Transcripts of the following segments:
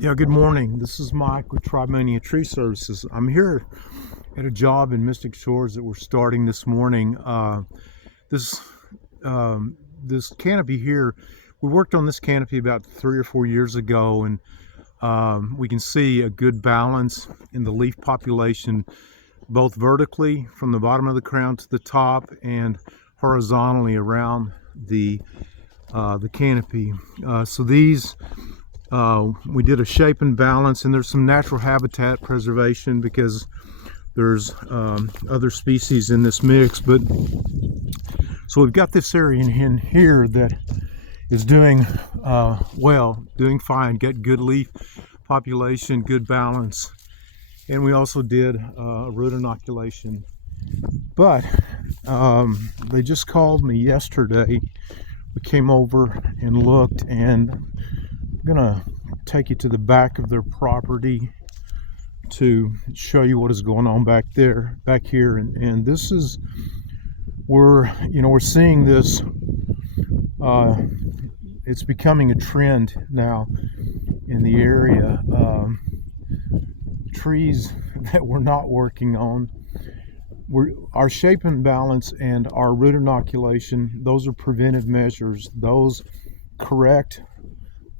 Yeah, good morning. This is Mike with Tribemania Tree Services. I'm here at a job in Mystic Shores that we're starting this morning. This this canopy here, we worked on this canopy about 3 or 4 years ago, and we can see a good balance in the leaf population, both vertically from the bottom of the crown to the top and horizontally around the canopy. So these we did a shape and balance, and there's some natural habitat preservation because there's other species in this mix. But so we've got this area in here that is doing well, doing fine, get good leaf population, good balance, and we also did root inoculation. But they just called me yesterday. We came over and looked, and I'm gonna take you to the back of their property to show you what is going on back here, and this is we're seeing this. It's becoming a trend now in the area. Trees that we're not working on, our shape and balance and our root inoculation, those are preventive measures. Those correct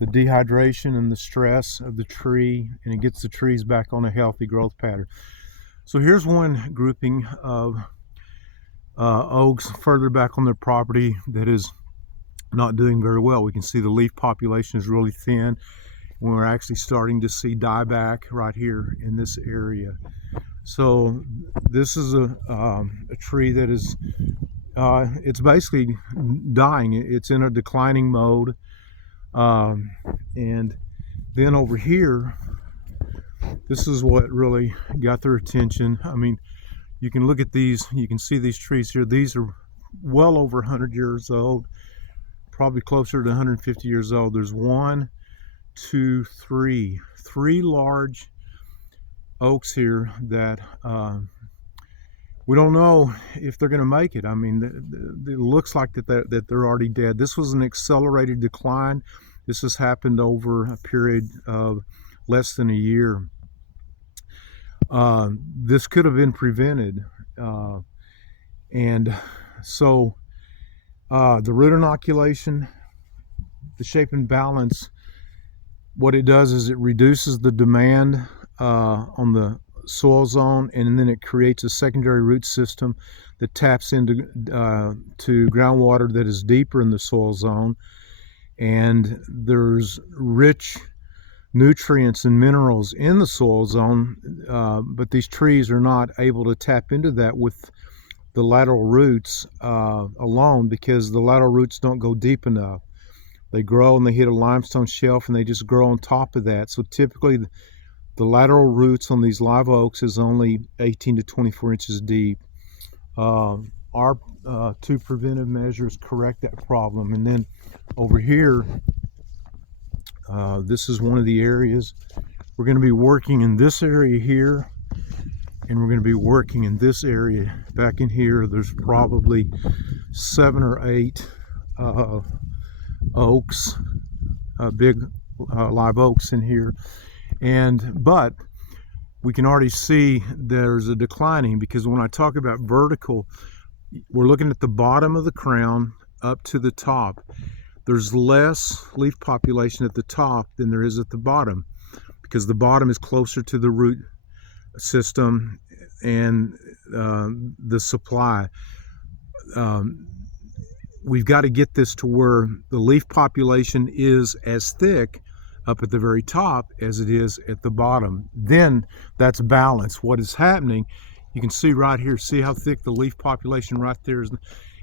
the dehydration and the stress of the tree, and it gets the trees back on a healthy growth pattern. So here's one grouping of oaks further back on their property that is not doing very well. We can see the leaf population is really thin, and we're actually starting to see dieback right here in this area. So this is a tree that is it's basically dying. It's in a declining mode. And then over here, this is what really got their attention. I mean, you can look at these, you can see these trees here. These are well over 100 years old, probably closer to 150 years old. There's three large oaks here that we don't know if they're going to make it. I mean, it looks like that they're already dead. This was an accelerated decline. This has happened over a period of less than a year. This could have been prevented. And so the root inoculation, the shape and balance, what it does is it reduces the demand on the soil zone, and then it creates a secondary root system that taps into to groundwater that is deeper in the soil zone, and there's rich nutrients and minerals in the soil zone, but these trees are not able to tap into that with the lateral roots alone, because the lateral roots don't go deep enough. They grow and they hit a limestone shelf and they just grow on top of that. So typically the lateral roots on these live oaks is only 18 to 24 inches deep. Our two preventive measures correct that problem. And then over here, this is one of the areas. We're going to be working in this area here, and we're going to be working in this area back in here. There's probably 7 or 8 oaks, big live oaks in here. But we can already see there's a declining, because when I talk about vertical, we're looking at the bottom of the crown up to the top. There's less leaf population at the top than there is at the bottom, because the bottom is closer to the root system and the supply. We've got to get this to where the leaf population is as thick up at the very top as it is at the bottom. Then that's balance. What is happening, you can see right here, see how thick the leaf population right there is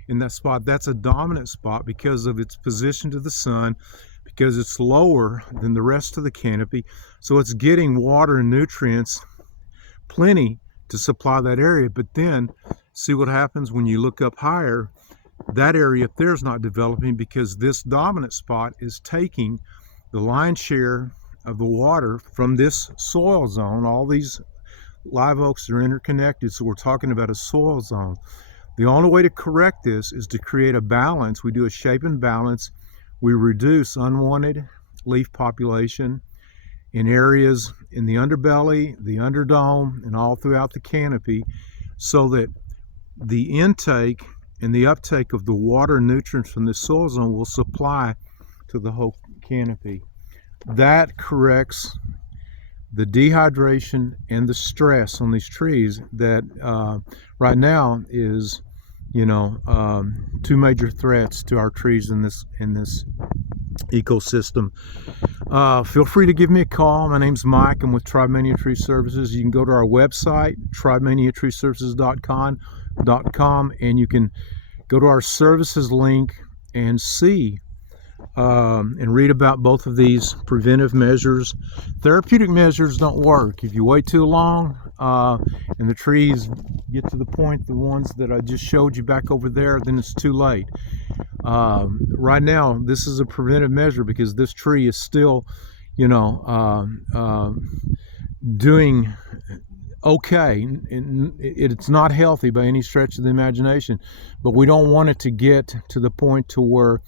in that spot. That's a dominant spot because of its position to the sun, because it's lower than the rest of the canopy. So it's getting water and nutrients plenty to supply that area. But then see what happens when you look up higher. That area up there is not developing, because this dominant spot is taking the lion's share of the water from this soil zone. All these live oaks are interconnected, so we're talking about a soil zone. The only way to correct this is to create a balance. We do a shape and balance. We reduce unwanted leaf population, in areas in the underbelly, the underdome, and all throughout the canopy, so that the intake and the uptake of the water and nutrients from this soil zone will supply to the whole canopy. That corrects the dehydration and the stress on these trees that right now is, two major threats to our trees in this ecosystem. Feel free to give me a call. My name's Mike. I'm with Tribemania Tree Services. You can go to our website, tribemaniatreeservices.com, and you can go to our services link and see and read about both of these preventive measures. Therapeutic measures don't work. If you wait too long and the trees get to the point, the ones that I just showed you back over there, then it's too late. Right now, this is a preventive measure because this tree is still, doing okay, and it's not healthy by any stretch of the imagination, but we don't want it to get to the point to where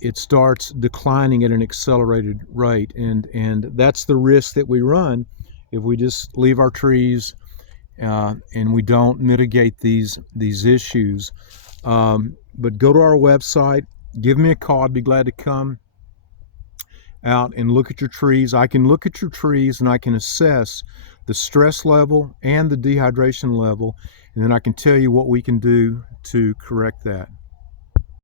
it starts declining at an accelerated rate, and that's the risk that we run if we just leave our trees and we don't mitigate these issues. But go to our website, give me a call. I'd be glad to come out and look at your trees. I can look at your trees and I can assess the stress level and the dehydration level, and then I can tell you what we can do to correct that.